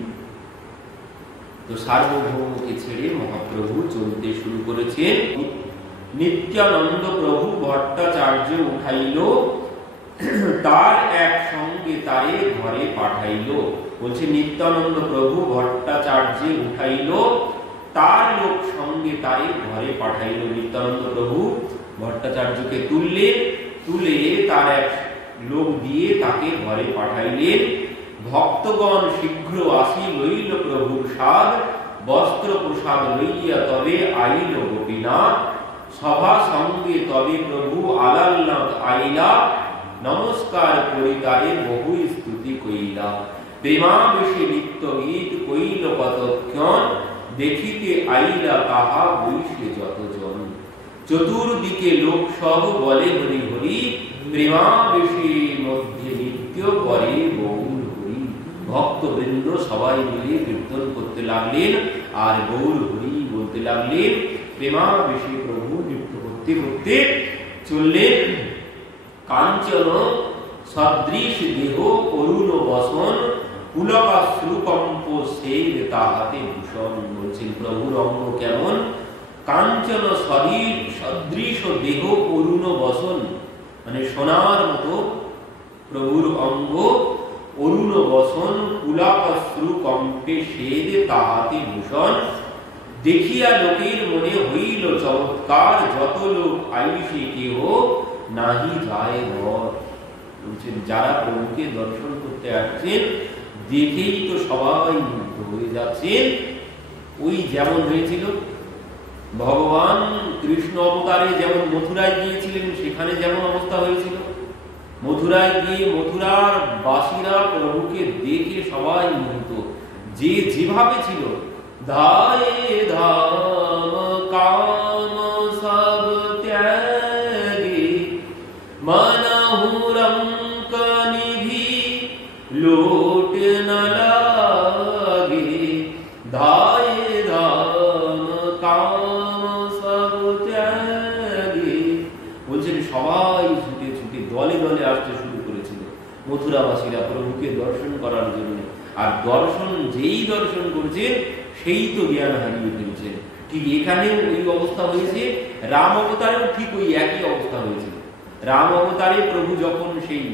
তো সার্বভৌমকে ছেড়ে মহাপ্রভু চলতে শুরু করেছেন। নিত্যানন্দ প্রভু ভট্টাচার্য উঠাইল, তার এক সঙ্গে তারে ঘরে পাঠাইল। বলছে নিত্যানন্দ প্রভু ভট্টাচার্য উঠাইল, তার লোক সঙ্গে তারে ঘরে পাঠাইল। নিত্যানন্দ প্রভু ভট্টাচার্যকে তুলে তার এক লোক দিয়ে তাকে ঘরে পাঠাইলেন। ভক্তগণ শীঘ্র আসি লইল প্রভুর স্বাদ, বস্ত্র প্রসাদ লইয়া তবে আইল গোপীনাথ। সভা সঙ্গে তবে প্রভু আলালনাথ আইলা, নমস্কার করি তারে বহু স্তুতি কইলা। প্রেমাবেশে নিত্য গীত কইল কতক্ষণ, দেখিতে আইলা তাহা বৈশে যতজন। চতুর্দিকে লোক সব বলে হরি হরি, প্রেমাবেশে মধ্যে নিত্য করে বহু ভক্তবৃন্দ সবাই মিলে কীর্তন করতে লাগলেন আর গৌর হরি বলতে লাগলেন। প্রেমাবেশে প্রভু নৃত্য করতে করতে চললেন। কাঞ্চন সদৃশ দেহ অরুণ বসন পুলকাশ্রুকম্প সের তাহাতে ভূষণ। বলছেন প্রভুর অঙ্গ কেমন? কাঞ্চন সদৃশ দেহ অরুণ বসন, মানে সোনার মতো প্রভুর অঙ্গ, অরুণ বসন পুলকাশ্রুকম্পে সের তাহাতে ভূষণ। দেখিয়া লোকের মনে হইল চমৎকার, যত লোক আইসে কেহ নাহি যায় ঘর। বলছেন যারা প্রভুকে দর্শন করতে আসছেন দেখেই তো সবাই মুগ্ধ হয়ে যাচ্ছেন। ওই যেমন হয়েছিল ভগবান কৃষ্ণ অবতারে যেমন মথুরায় গিয়েছিলেন, সেখানে যেমন অবস্থা হয়েছিল। মথুরায় গিয়ে মথুরার বাসীরা প্রভুকে দেখে সবাই মুগ্ধ, যে যেভাবে ছিল। ধায়ে ধাম কাম সব ত্যাগে মানহু রঙ্ক নিধি লোট ন লাগে। ধায়ে ধাম কাম সব ত্যাগে। বলছেন সবাই ছুটে ছুটে দলে দলে আসতে শুরু করেছিল মথুরাবাসীরা প্রভুকে দর্শন করার জন্য। আর দর্শন যেই দর্শন করছেন সেই তো জ্ঞান হারিয়ে ফেলছেন। ঠিক এখানেও ওই অবস্থা হয়েছে, রাম অবতারেও ঠিক ওই একই অবস্থা হয়েছিল। রাম অবতারে প্রভু যখন সেই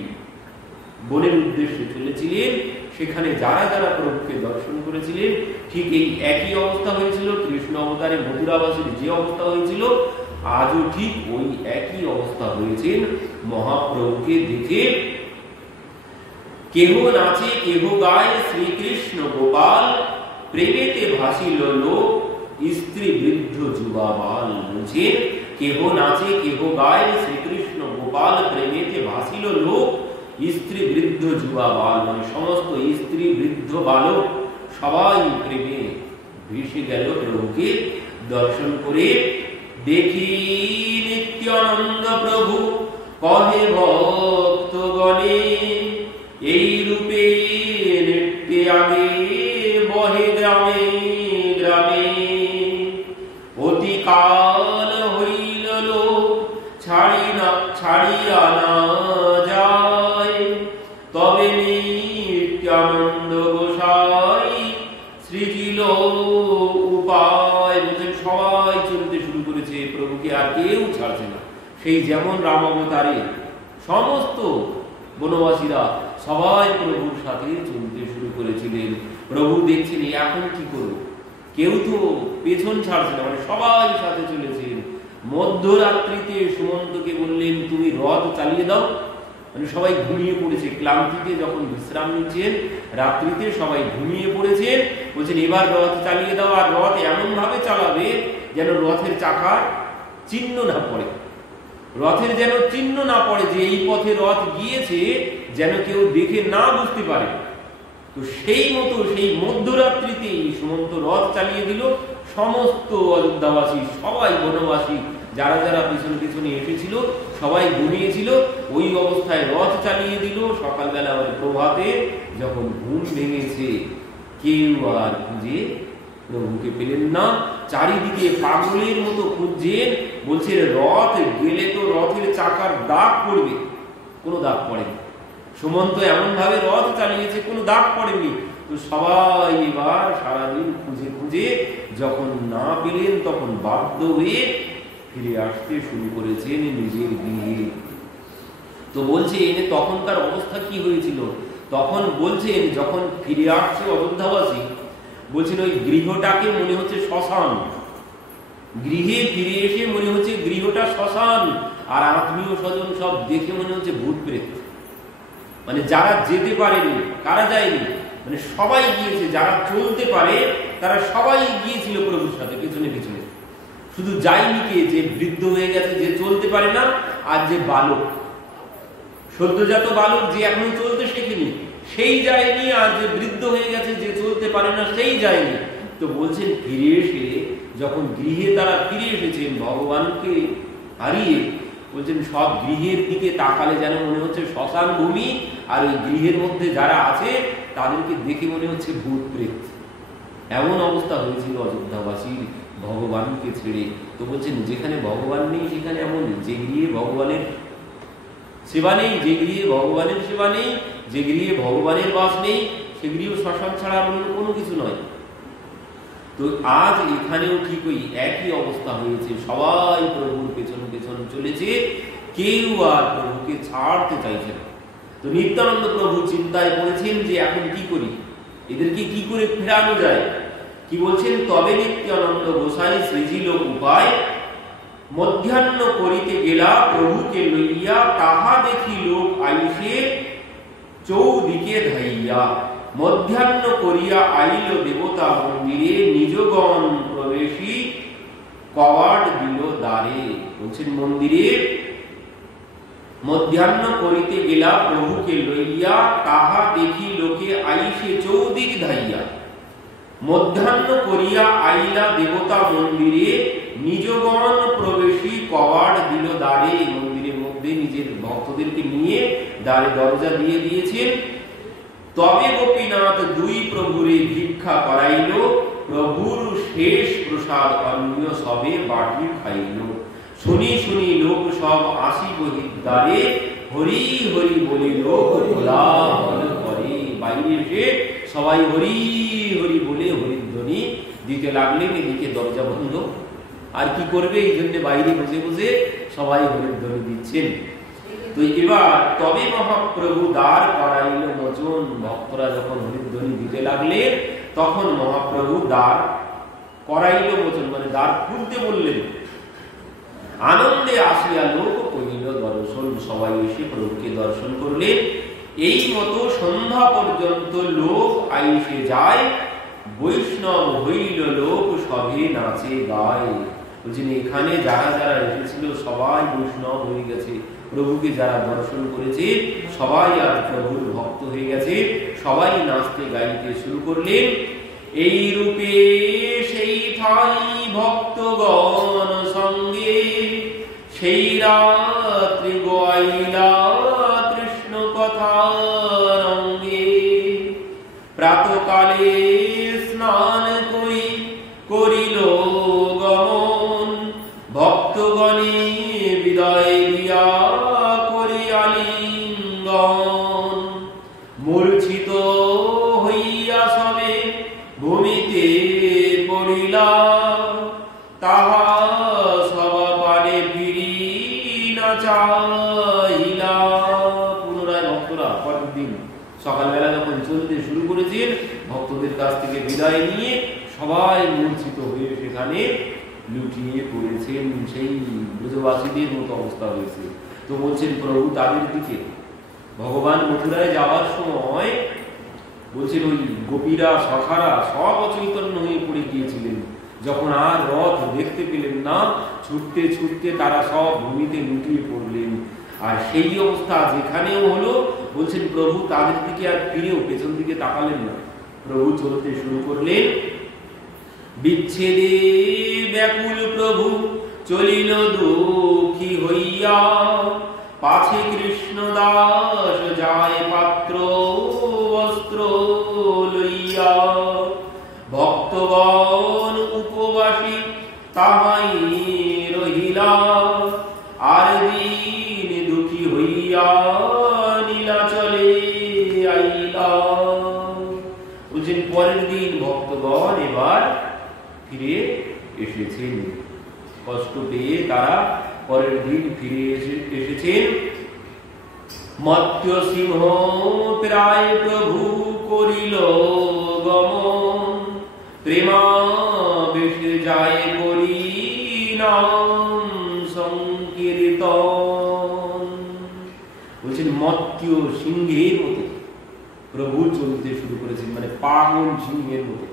বনের উদ্দেশ্যে চলেছিলেন, সেখানে যারা যারা প্রভুকে দর্শন করেছিলেন ঠিক এই একই অবস্থা হয়েছিল। কৃষ্ণ অবতারে মথুরাবাসীর যে অবস্থা হয়েছিল, আজও ঠিক ওই একই অবস্থা হয়েছেন মহাপ্রভুকে দেখে। কেহ নাচে কেহ গায় শ্রীকৃষ্ণ গোপাল, প্রেমেতে ভাসিল লোক স্ত্রী বৃদ্ধ যুবা বাল। বলছেন কেহ নাচে কেহ গায় শ্রীকৃষ্ণ গোপাল, প্রেমেতে ভাসিল লোক স্ত্রী বৃদ্ধ যুবা বাল। মানে সমস্ত স্ত্রী বৃদ্ধ বালক সবাই প্রেমে ভেসে গেল প্রভুকে দর্শন করে। দেখি নিত্যানন্দ প্রভু কহে ভক্তগণে, এই রূপে নৃত্যে আগে বহে গ্রামে গ্রামে। অতি কাল হইল লোক ছাড়িয়া না যায়, তবে নিত্যানন্দ গোসাই সৃজিল উপায়। বলছেন সবাই চলতে শুরু করেছে, প্রভুকে আর কেউ ছাড়ছে না। সেই যেমন রাম অবতারে সমস্ত বনবাসীরা সবাই প্রভুর সাথে চলতে শুরু করেছিলেন। প্রভু দেখছেন এখন কি করবো, কেউ তো পেছন ছাড়ছে না, মানে সবাই সাথে চলেছেন। মধ্যরাত্রিতে সুমন্তকে বললেন তুমি রথ চালিয়ে দাও। মানে সবাই ঘুমিয়ে পড়েছে, ক্লান্তিতে যখন বিশ্রাম নিচ্ছেন রাত্রিতে সবাই ঘুমিয়ে পড়েছেন। বলছেন এবার রথ চালিয়ে দাও, আর রথ এমন ভাবে চালাবে যেন রথের চাকার চিহ্ন না পড়ে, রথের যেন চিহ্ন না পড়ে যে এই পথে রথ গিয়েছে, যেন কেউ দেখে না বুঝতে পারে। তো সেই মতো সেই মধ্যরাত্রিতে সুমন্ত রথ চালিয়ে দিল। সমস্ত অযোধ্যাবাসী সবাই বনবাসী যারা যারা পিছনে পিছনে এসেছিল সবাই ঘুমিয়েছিল, ওই অবস্থায় রথ চালিয়ে দিল। সকালবেলা প্রভাতে যখন ঘুম ভেঙেছে, কেউ আর খুঁজে প্রভুকে পেলেন না। চারিদিকে পাগলের মতো খুঁজছেন। বলছে রথ গেলে তো রথের চাকার দাগ পড়বে, কোনো দাগ পড়েনি। সুমন্ত এমন ভাবে রথ চালিয়েছে কোনো দাগ পড়েনি। তো সবাই এবার সারাদিন খুঁজে খুঁজে যখন না পেলেন, তখন বাধ্য হয়ে ফিরে আসতে শুরু করেছেন নিজের গৃহে। তো বলছে এনে তখনকার অবস্থা কি হয়েছিল, তখন বলছেন যখন ফিরে আসছে অযোধ্যাবাসী, বলছেন ওই গৃহটাকে মনে হচ্ছে শ্মশান। গৃহে ফিরে এসে মনে হচ্ছে গৃহটা শ্মশান, আর আত্মীয় স্বজন সব দেখে মনে হচ্ছে ভূত প্রেত। মানে যারা যেতে পারেনি, কারা যায়নি, মানে সবাই গিয়েছে। যারা চলতে পারে তারা সবাই গিয়েছিল প্রভুর সাথে পিছনে পিছনে। শুধু যায়নি কে, যে বৃদ্ধ হয়ে গেছে, যে চলতে পারে না, আর যে বালক সদ্যজাত বালক যে এখনো চলতে শেখেনি সেই যায়নি, আর যে বৃদ্ধ হয়ে গেছে যে চলতে পারে না সেই যায়নি। তো বলছেন ফিরে এসে যখন গৃহে তারা ফিরে এসেছেন ভগবানকে হারিয়ে, বলছেন সব গৃহের দিকে তাকালে যেন মনে হচ্ছে শ্মশান ভূমি, আর ওই গৃহের মধ্যে যারা আছে তাদেরকে দেখে মনে হচ্ছে ভূত প্রেত। এমন অবস্থা হয়েছিল অযোধ্যাবাসীর ভগবানকে ছেড়ে। তো বলছেন যেখানে ভগবান নেই সেখানে এমন, যে গৃহে ভগবানের সেবা নেই, যে গৃহে ভগবানের সেবা নেই, যে গৃহে ভগবানের বাস নেই, সে গৃহ শ্মশান ছাড়া অন্য কোনো কিছু নয়। তো আজ এখানেও ঠিক ওই একই অবস্থা হয়েছে, সবাই প্রভুর পেছন পেছন চলেছে, কেউ আর প্রভুকে ছাড়তে চাইছে না। তো নিত্যানন্দ প্রভু চিন্তায় পড়েছেন যে এখন কি করি, এদেরকে কি করে ফেরানো যায়। কি বলছেন, তবে নিত্যানন্দ গোসাই সৃজিল উপায়, মধ্যাহ্ন করিতে গেলা প্রভুকে লইয়া, তাহা দেখি লোক আইসে চৌদিকে ধাইয়া। মধ্যাহ্ন করিয়া আইল দেবতা মন্দিরে, নিজগণ প্রবেশী কবাট দিল দ্বারে। বলছেন মন্দিরে মধ্যাহ্ন করিতে গেলা প্রভুকে লইয়া, তাহা দেখি লোকে আইসে চৌদিক ধাইয়া। মধ্যাহ্ন করিয়া আইলা দেবতা মন্দিরে, নিজগণ প্রবেশী কবাট দিল দ্বারে। মন্দিরের মধ্যে নিজের ভক্তদেরকে নিয়ে দ্বারে দরজা দিয়ে দিয়েছেন। তবে গোপীনাথ দুই প্রভুরে ভিক্ষা করাইল, প্রভুর শেষ প্রসাদ অন্য সবে বাটি খাইল। শুনি শুনি লোক সব আসি বহির্দ্বারে, হরি হরি বলি লোক কোলাহল করে। বাইরে এসে সবাই হরি হরি বলে হরিধ্বনি দিতে লাগলেন, এদিকে দরজা বন্ধ। আর কি করবে, এই জন্য বাইরে বসে বসে সবাই হরিধ্বনি দিচ্ছেন। তো এবার তবে মহাপ্রভু দ্বার করাইল মোচন। ভক্তরা যখন হরিধ্বনি দিতে লাগলেন তখন মহাপ্রভু দ্বার করাইল মোচন, মানে দ্বার খুলতে বললেন। আনন্দে আসিয়া লোক কহিল দর্শন। সবাই এসে প্রভুকে দর্শন করলেন। এই মতো সন্ধ্যা পর্যন্ত লোক আইসে যায়, বৈষ্ণব হইল লোক সবে নাচে গায়। বলছেন এখানে যারা যারা এসেছিল সবাই বৈষ্ণব হয়ে গেছে, প্রভুকে যারা দর্শন করেছে সবাই আজ প্রভুর ভক্ত হয়ে গেছে, সবাই নাচতে গাইতে শুরু করলেন। এই রূপে সেই ঠাই ভক্তগণ সঙ্গে, সেই রাত্রি গাইলা কৃষ্ণ কথা রঙ্গে। প্রাতকালে স্নান করিল গমন, ভক্তগণে বিদায় দিয়া করি আলিঙ্গন। মূর্ছিত হইয়া সবে ভূমিতে পড়িলা, তাহা সবা পারে ফিরি না চাহিলা। পুনরায় ভক্তরা পরের দিন সকালবেলা যখন চলতে শুরু করেছেন, ভক্তদের কাছ থেকে বিদায় নিয়ে সবাই মূর্ছিত হয়ে সেখানে লুটিয়ে পড়েছেন। সেই ব্রজবাসীদের মতো অবস্থা হয়েছে। তো বলছেন প্রভু তাদের দিকে, ভগবান মথুরায় যাওয়ার সময় বলছেন ওই গোপীরা সখারা সব অচৈতন্য হয়ে পড়ে গিয়েছিলেন। যখন আর রথ দেখতে পেলেন না, ছুটতে ছুটতে তারা সব ভূমিতে লুটিয়ে পড়লেন। আর সেই অবস্থা যেখানেও হলো, বলছেন প্রভু তাদের দিকে আর ফিরেও পেছন দিকে তাকালেন না, প্রভু চলতে শুরু করলেন। বিচ্ছেদে ব্যাকুল প্রভু চলিল দুঃখী হইয়া, পাছে কৃষ্ণ দাস যায় পাত্র বস্ত্র লইয়া। ভক্তগণ উপবাসী তাহাই রহিলা, আর দিন দুঃখী হইয়া নীলাচলে আইলা। বলছেন পরের দিন ভক্তগণ এবার ফিরে এসেছেন। কষ্ট পেয়ে তারা পরের দিন ফিরে এসেছেন। মত্স্য সিংহ প্রায় প্রভু করিল গমন, প্রেমাবেশে যায় করি নাম সংকীর্তন। বলছেন মত্স্য সিংহের মতো প্রভু চলতে শুরু করেছেন, মানে পাগল সিংহের মতো,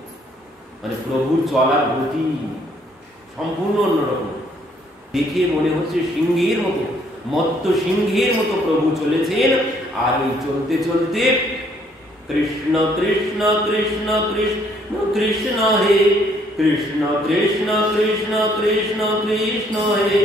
মানে প্রভুর চলার গতি সম্পূর্ণ অন্যরকম। দেখে মনে হচ্ছে সিংহের মতো, মত্ত সিংহের মতো প্রভু চলেছেন। আর এই চলতে চলতে কৃষ্ণ কৃষ্ণ কৃষ্ণ কৃষ্ণ কৃষ্ণ হে, কৃষ্ণ কৃষ্ণ কৃষ্ণ কৃষ্ণ কৃষ্ণ হে,